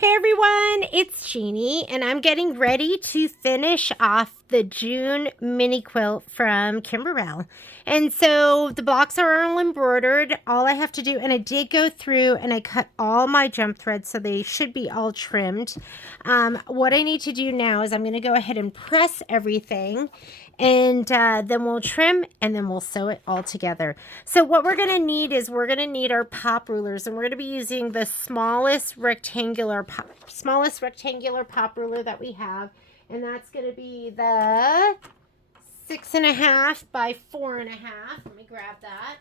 Hey everyone, it's Jeannie, and I'm getting ready to finish off the June mini quilt from Kimberbell. And so the blocks are all embroidered. All I have to do, and I did go through and I cut all my jump threads, so they should be all trimmed. What I need to do now is I'm going to go ahead and press everything, and then we'll trim, and then we'll sew it all together. So what we're going to need is we're going to need our pop rulers, and we're going to be using the smallest rectangular pop ruler that we have, and that's going to be the 6.5 by 4.5. Let me grab that.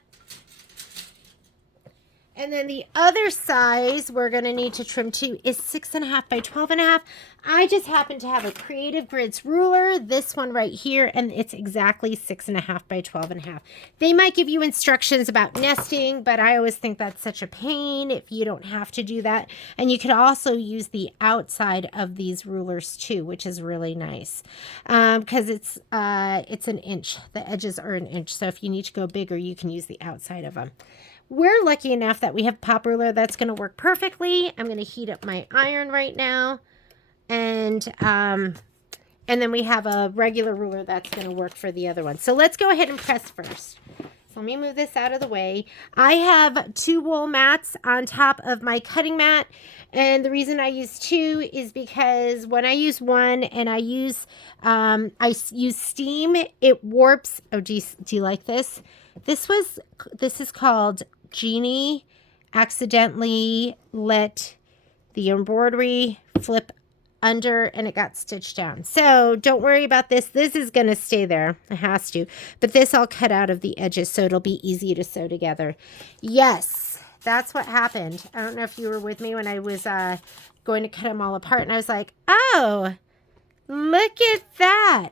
And then the other size we're going to need to trim to is 6.5 by 12.5. I just happen to have a Creative Grids ruler, this one right here, and it's exactly 6.5 by 12.5. They might give you instructions about nesting, but I always think that's such a pain if you don't have to do that. And you could also use the outside of these rulers too, which is really nice because it's an inch. The edges are an inch, so if you need to go bigger, you can use the outside of them. We're lucky enough that we have a pop ruler that's going to work perfectly. I'm going to heat up my iron right now. And then we have a regular ruler that's going to work for the other one. So let's go ahead and press first. So let me move this out of the way. I have 2 wool mats on top of my cutting mat. And the reason I use 2 is because when I use one and I use steam, it warps. Oh, do you like this? This is called Jeannie accidentally let the embroidery flip under and it got stitched down. So don't worry about this. This is going to stay there. It has to. But this I'll cut out of the edges so it'll be easy to sew together. Yes, that's what happened. I don't know if you were with me when I was going to cut them all apart. And I was like, oh, look at that.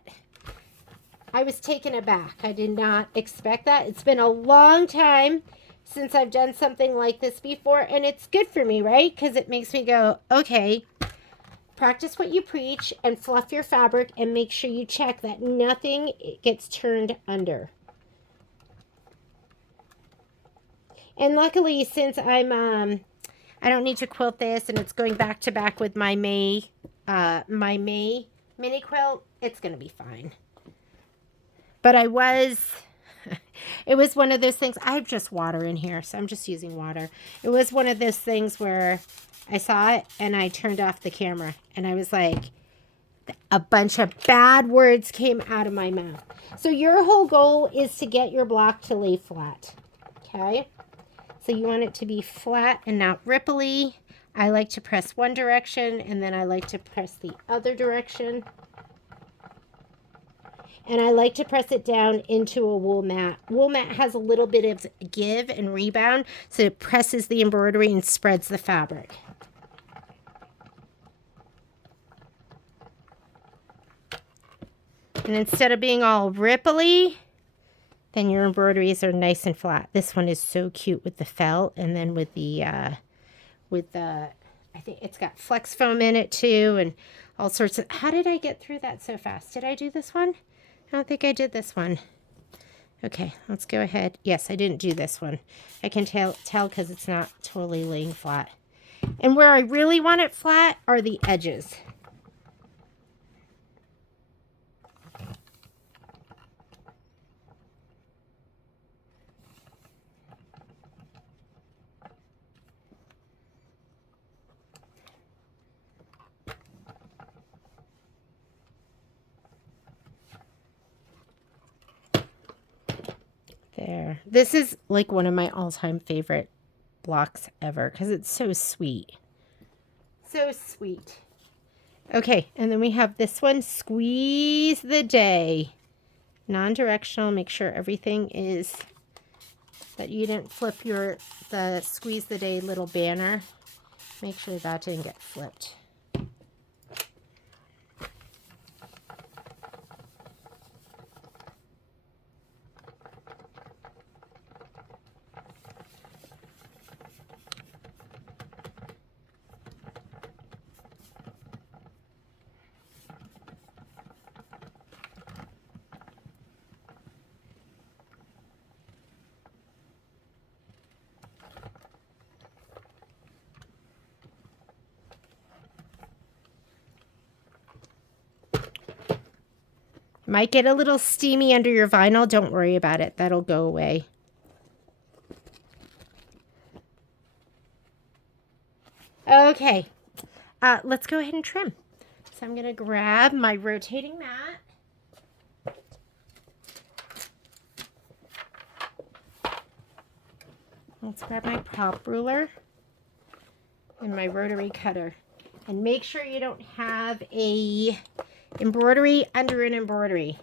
I was taken aback. I did not expect that. It's been a long time since I've done something like this before, and it's good for me, right? Because it makes me go, okay, practice what you preach and fluff your fabric and make sure you check that nothing gets turned under. And luckily, since I don't need to quilt this, and it's going back to back with my May mini quilt, it's going to be fine. But it was one of those things. I have just water in here, so I'm just using water. It was one of those things where I saw it and I turned off the camera and I was like, a bunch of bad words came out of my mouth. So your whole goal is to get your block to lay flat. Okay? So you want it to be flat and not ripply. I like to press one direction and then I like to press the other direction. And I like to press it down into a wool mat. Wool mat has a little bit of give and rebound, so it presses the embroidery and spreads the fabric. And instead of being all ripply, then your embroideries are nice and flat. This one is so cute with the felt, and then with the I think it's got flex foam in it too, and all sorts of. How did I get through that so fast? Did I do this one? I don't think I did this one. Okay, let's go ahead. Yes, I didn't do this one. I can tell because it's not totally laying flat. And where I really want it flat are the edges. There. This is like one of my all-time favorite blocks ever because it's so sweet. So sweet. Okay, and then we have this one, Squeeze the Day. Non-directional. Make sure everything is, that you didn't flip the Squeeze the Day little banner. Make sure that didn't get flipped. Might get a little steamy under your vinyl. Don't worry about it. That'll go away. Okay, let's go ahead and trim. So I'm going to grab my rotating mat. Let's grab my prop ruler and my rotary cutter. And make sure you don't have a embroidery under an embroidery.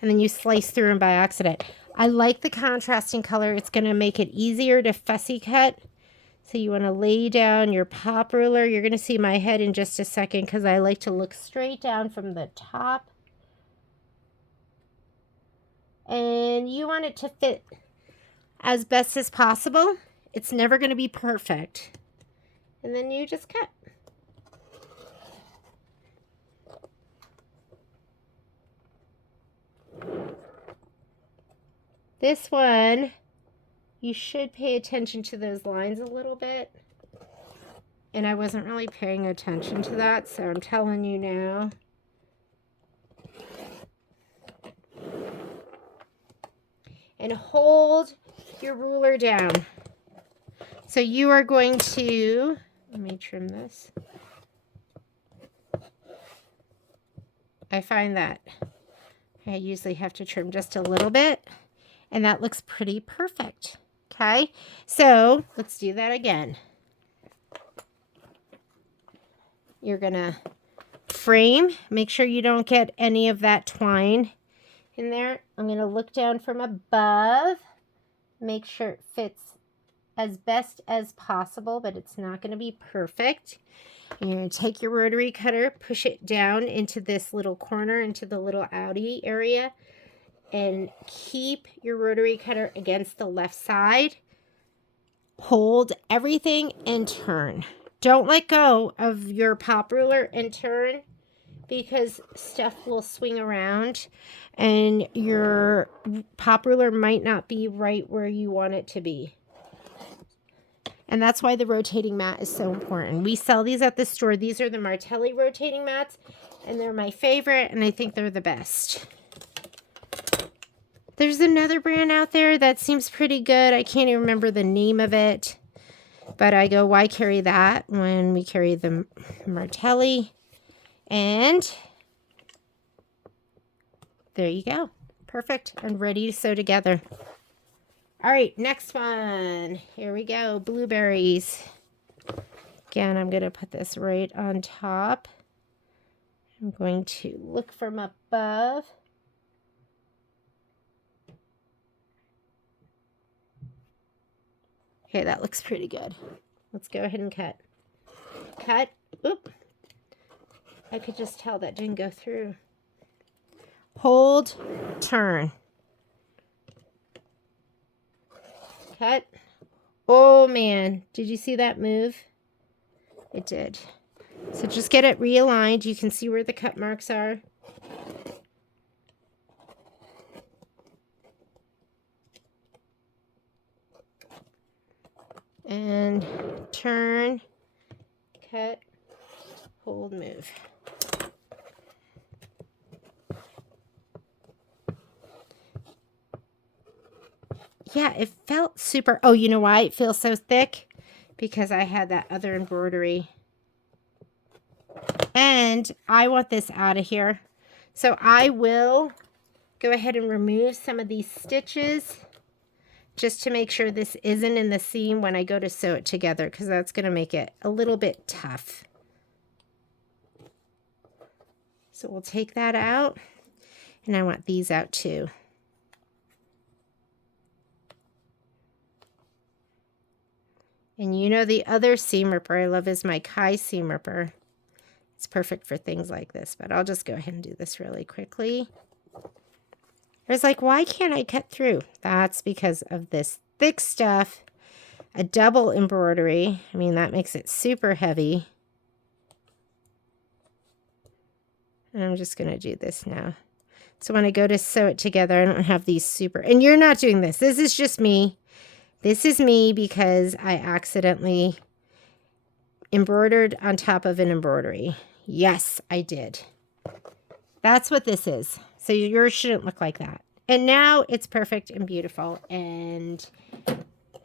And then you slice through them by accident. I like the contrasting color. It's going to make it easier to fussy cut. So you want to lay down your pop ruler. You're going to see my head in just a second because I like to look straight down from the top. And you want it to fit as best as possible. It's never going to be perfect. And then you just cut. This one, you should pay attention to those lines a little bit. And I wasn't really paying attention to that, so I'm telling you now. And hold your ruler down. So you are going to, let me trim this. I find that I usually have to trim just a little bit, and that looks pretty perfect. Okay, so let's do that again. You're gonna frame, make sure you don't get any of that twine in there. I'm gonna look down from above, make sure it fits as best as possible, but it's not gonna be perfect. And you're gonna take your rotary cutter, push it down into this little corner, into the little outie area, and keep your rotary cutter against the left side. Hold everything and turn. Don't let go of your pop ruler and turn, because stuff will swing around and your pop ruler might not be right where you want it to be. And that's why the rotating mat is so important. We sell these at the store. These are the Martelli rotating mats, and they're my favorite, and I think they're the best. There's another brand out there that seems pretty good. I can't even remember the name of it. But I go, why carry that when we carry the Martelli? And there you go. Perfect and ready to sew together. All right, next one. Here we go. Blueberries. Again, I'm going to put this right on top. I'm going to look from above. Okay, that looks pretty good. Let's go ahead and cut. Cut. Oop. I could just tell that didn't go through. Hold, turn. Cut. Oh man, did you see that move? It did. So just get it realigned. You can see where the cut marks are. And turn, cut, hold, move. Yeah, it felt super. Oh, you know why it feels so thick? Because I had that other embroidery. And I want this out of here. So I will go ahead and remove some of these stitches just to make sure this isn't in the seam when I go to sew it together, because that's going to make it a little bit tough. So we'll take that out. And I want these out too. And you know the other seam ripper I love is my Kai seam ripper. It's perfect for things like this, but I'll just go ahead and do this really quickly. I was like, why can't I cut through? That's because of this thick stuff, a double embroidery. I mean, that makes it super heavy. And I'm just going to do this now. So when I go to sew it together, I don't have these super, and you're not doing this. This is just me. This is me because I accidentally embroidered on top of an embroidery. Yes, I did. That's what this is. So yours shouldn't look like that. And now it's perfect and beautiful, and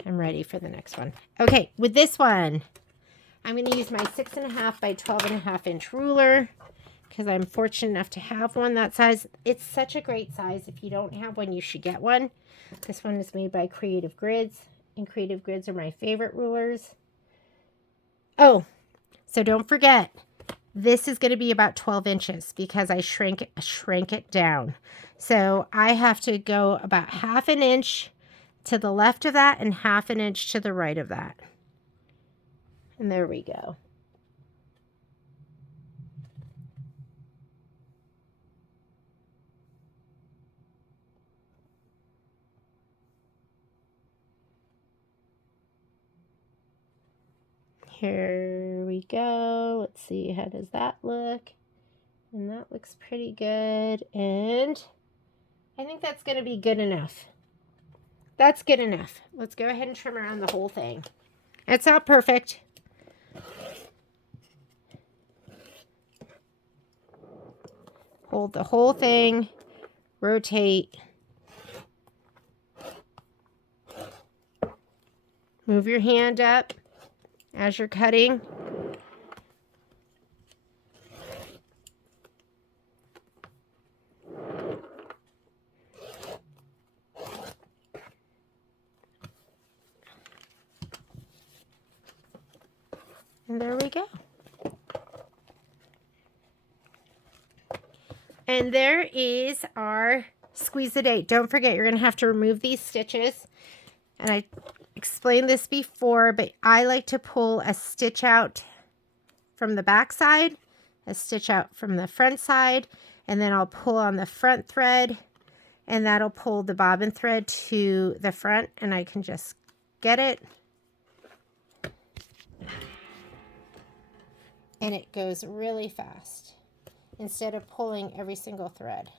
I'm ready for the next one. Okay, with this one, I'm going to use my 6.5 by 12.5 inch ruler because I'm fortunate enough to have one that size. It's such a great size. If you don't have one, you should get one. This one is made by Creative Grids, and Creative Grids are my favorite rulers. Oh, so don't forget, this is going to be about 12 inches because I shrank it down. So I have to go about 1/2 inch to the left of that and 1/2 inch to the right of that. And there we go. Here we go. Let's see, how does that look? And that looks pretty good. And I think that's going to be good enough. That's good enough. Let's go ahead and trim around the whole thing. It's not perfect. Hold the whole thing. Rotate. Move your hand up as you're cutting. And there we go. And there is our squeeze a date. Don't forget, you're going to have to remove these stitches. And I explained this before, but I like to pull a stitch out from the back side, a stitch out from the front side, and then I'll pull on the front thread, and that'll pull the bobbin thread to the front, and I can just get it. And it goes really fast instead of pulling every single thread.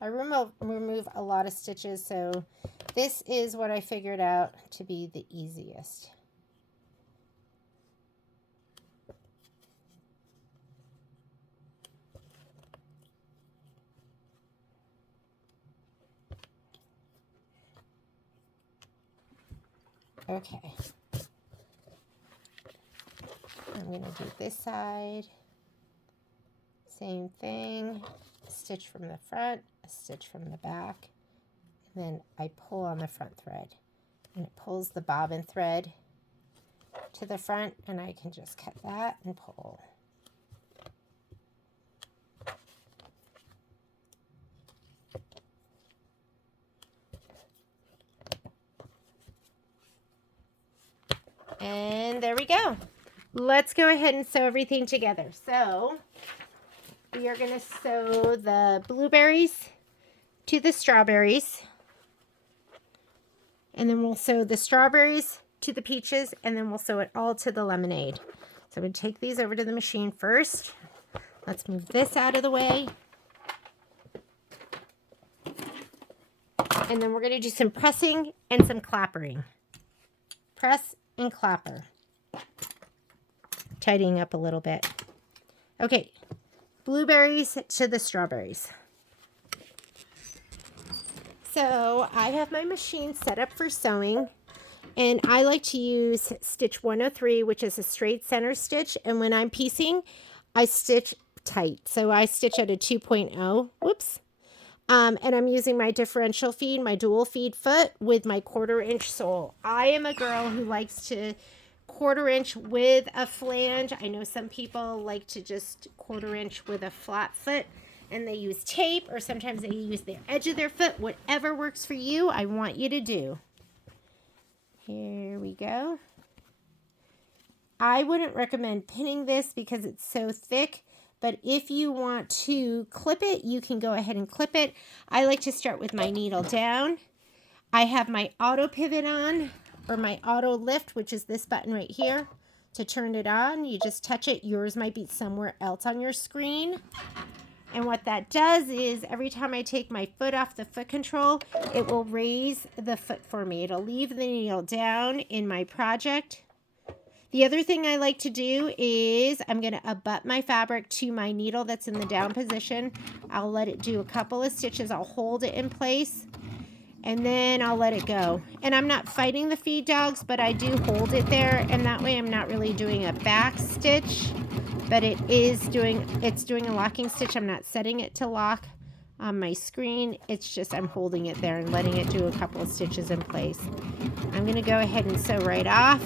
I remove a lot of stitches, so this is what I figured out to be the easiest. Okay. I'm going to do this side. Same thing. A stitch from the front, a stitch from the back, and then I pull on the front thread, and it pulls the bobbin thread to the front, and I can just cut that and pull. And there we go. Let's go ahead and sew everything together. So we are going to sew the blueberries to the strawberries. And then we'll sew the strawberries to the peaches, and then we'll sew it all to the lemonade. So I'm going to take these over to the machine first. Let's move this out of the way. And then we're going to do some pressing and some clappering. Press and clapper. Tidying up a little bit. Okay, blueberries to the strawberries. So I have my machine set up for sewing, and I like to use stitch 103, which is a straight center stitch, and when I'm piecing, I stitch tight. So I stitch at a 2.0, whoops, and I'm using my differential feed, my dual feed foot with my 1/4 inch sole. I am a girl who likes to 1/4 inch with a flange. I know some people like to just 1/4 inch with a flat foot, and they use tape, or sometimes they use the edge of their foot. Whatever works for you, I want you to do. Here we go. I wouldn't recommend pinning this because it's so thick, but if you want to clip it, you can go ahead and clip it. I like to start with my needle down. I have my auto pivot on, or my auto lift, which is this button right here. To turn it on, you just touch it. Yours might be somewhere else on your screen. And what that does is every time I take my foot off the foot control, it will raise the foot for me. It'll leave the needle down in my project. The other thing I like to do is I'm going to abut my fabric to my needle that's in the down position. I'll let it do a couple of stitches. I'll hold it in place and then I'll let it go. And I'm not fighting the feed dogs, but I do hold it there, and that way I'm not really doing a back stitch, but it's doing a locking stitch. I'm not setting it to lock on my screen. It's just I'm holding it there and letting it do a couple of stitches in place. I'm going to go ahead and sew right off.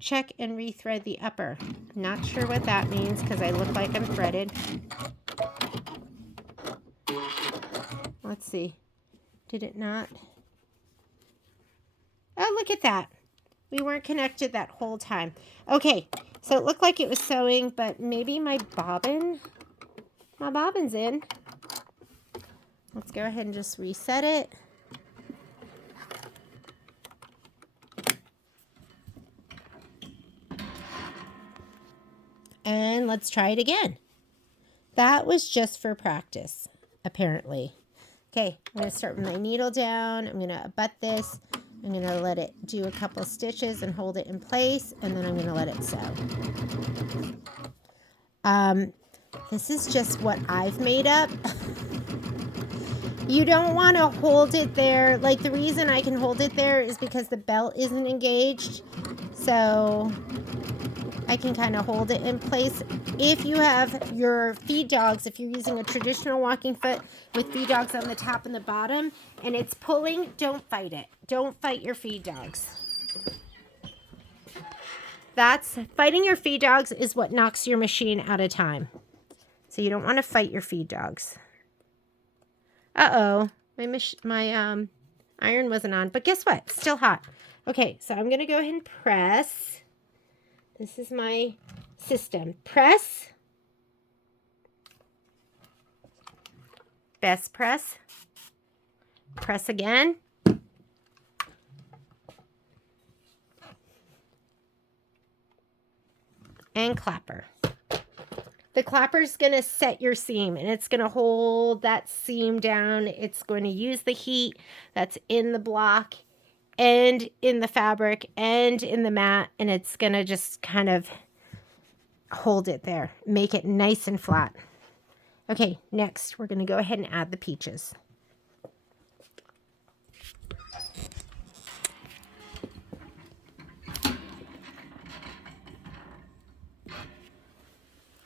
Check and rethread the upper. Not sure what that means because I look like I'm threaded. Let's see. Did it not? Oh, look at that. We weren't connected that whole time. Okay, so it looked like it was sewing, but maybe my bobbin's in. Let's go ahead and just reset it. And let's try it again. That was just for practice, apparently. Okay, I'm going to start with my needle down. I'm going to abut this. I'm going to let it do a couple stitches and hold it in place, and then I'm going to let it sew. This is just what I've made up. You don't want to hold it there. Like, the reason I can hold it there is because the belt isn't engaged. So I can kind of hold it in place. If you have your feed dogs, if you're using a traditional walking foot with feed dogs on the top and the bottom, and it's pulling, don't fight it. Don't fight your feed dogs. Fighting your feed dogs is what knocks your machine out of time. So you don't want to fight your feed dogs. Uh-oh, my iron wasn't on, but guess what? It's still hot. Okay, so I'm going to go ahead and press. This is my system. Press. Best press. Press again. And clapper. The clapper is going to set your seam, and it's going to hold that seam down. It's going to use the heat that's in the block and in the fabric and in the mat, and it's going to just kind of hold it there, make it nice and flat. Okay, next we're going to go ahead and add the peaches.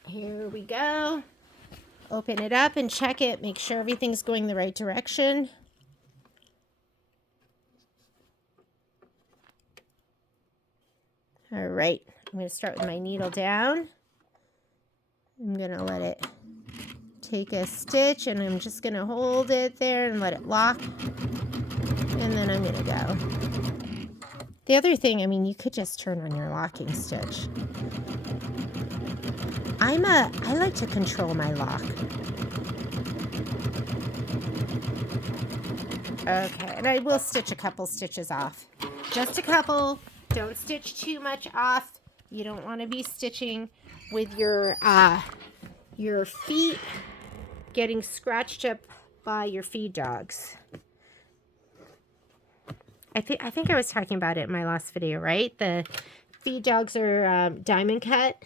Here we go. Open it up and check it. Make sure everything's going the right direction. All right, I'm going to start with my needle down. I'm going to let it take a stitch, and I'm just going to hold it there and let it lock. And then I'm going to go. The other thing, I mean, you could just turn on your locking stitch. I like to control my lock. Okay, and I will stitch a couple stitches off. Just a couple. Don't stitch too much off. You don't want to be stitching with your feet getting scratched up by your feed dogs. I think I was talking about it in my last video, right? The feed dogs are diamond cut,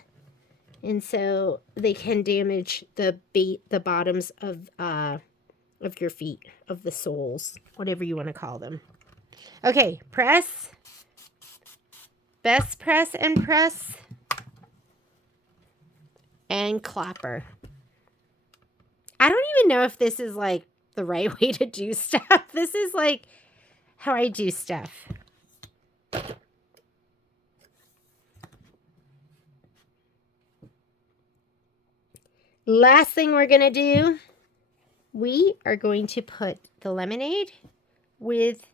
and so they can damage the bottoms of your feet, of the soles, whatever you want to call them. Okay, press. Best press and press. And clapper. I don't even know if this is like the right way to do stuff. This is like how I do stuff. Last thing we're going to do, we are going to put the lemonade with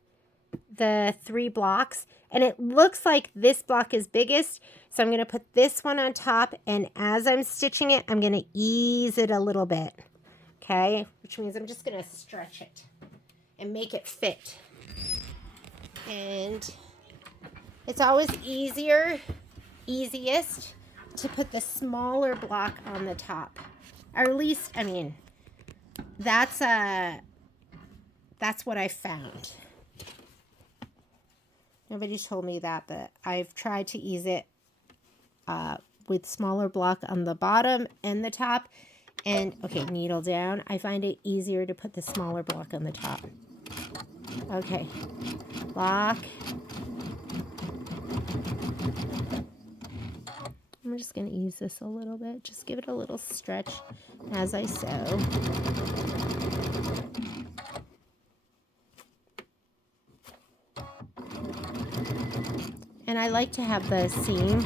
the 3 blocks, and it looks like this block is biggest, so I'm going to put this one on top, and as I'm stitching it, I'm going to ease it a little bit, okay, which means I'm just going to stretch it and make it fit. And it's always easiest to put the smaller block on the top, or at least, I mean, that's what I found. Nobody told me that, but I've tried to ease it with smaller block on the bottom and the top. And, okay, needle down. I find it easier to put the smaller block on the top. Okay, block. I'm just going to ease this a little bit. Just give it a little stretch as I sew. And I like to have the seam.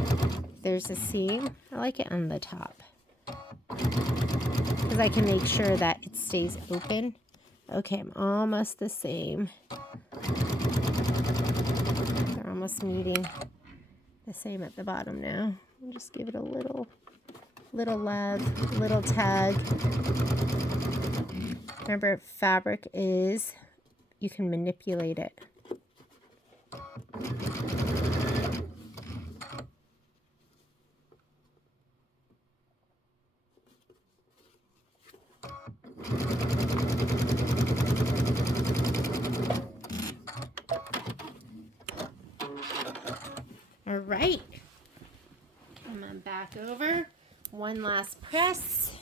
There's a seam. I like it on the top, because I can make sure that it stays open. Okay, I'm almost the same. They're almost meeting the same at the bottom now. I'll just give it a little love, little tug. Remember, fabric is, you can manipulate it. All right, come on back over. One last press.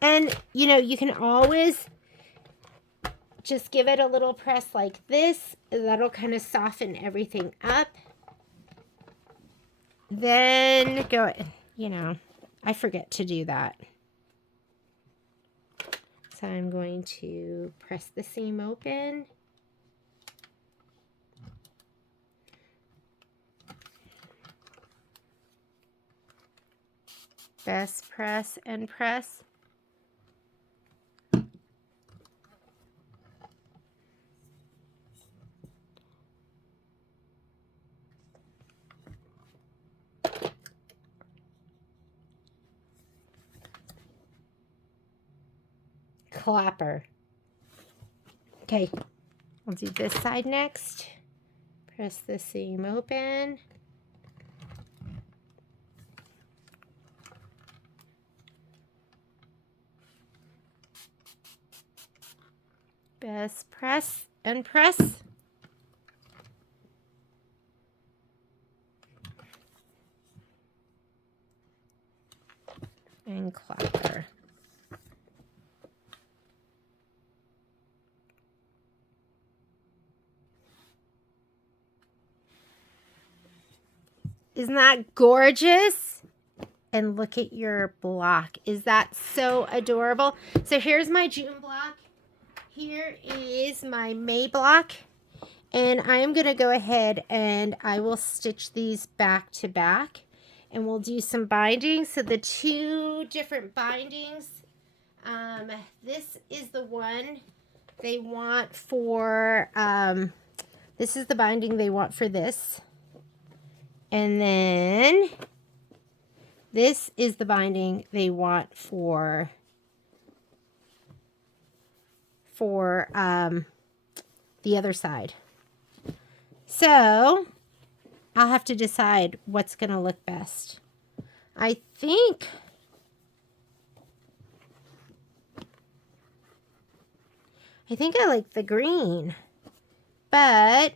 And, you know, you can always just give it a little press like this. That'll kind of soften everything up. Then go, you know, I forget to do that. So I'm going to press the seam open. Best press and press. Clapper. Okay, I'll do this side next. Press the seam open. Best press and press. And clapper. Isn't that gorgeous? And look at your block. Is that so adorable? So here's my June block. Here is my May block. And I am going to go ahead and I will stitch these back to back. And we'll do some binding. So the two different bindings. This is the one they want for, this is the binding they want for this. And then this is the binding they want for the other side. So I'll have to decide what's going to look best. I think I like the green, but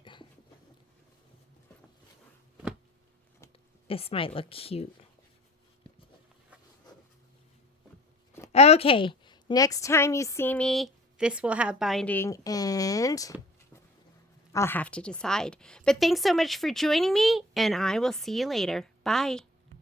this might look cute. Okay, next time you see me, this will have binding and I'll have to decide. But thanks so much for joining me, and I will see you later. Bye.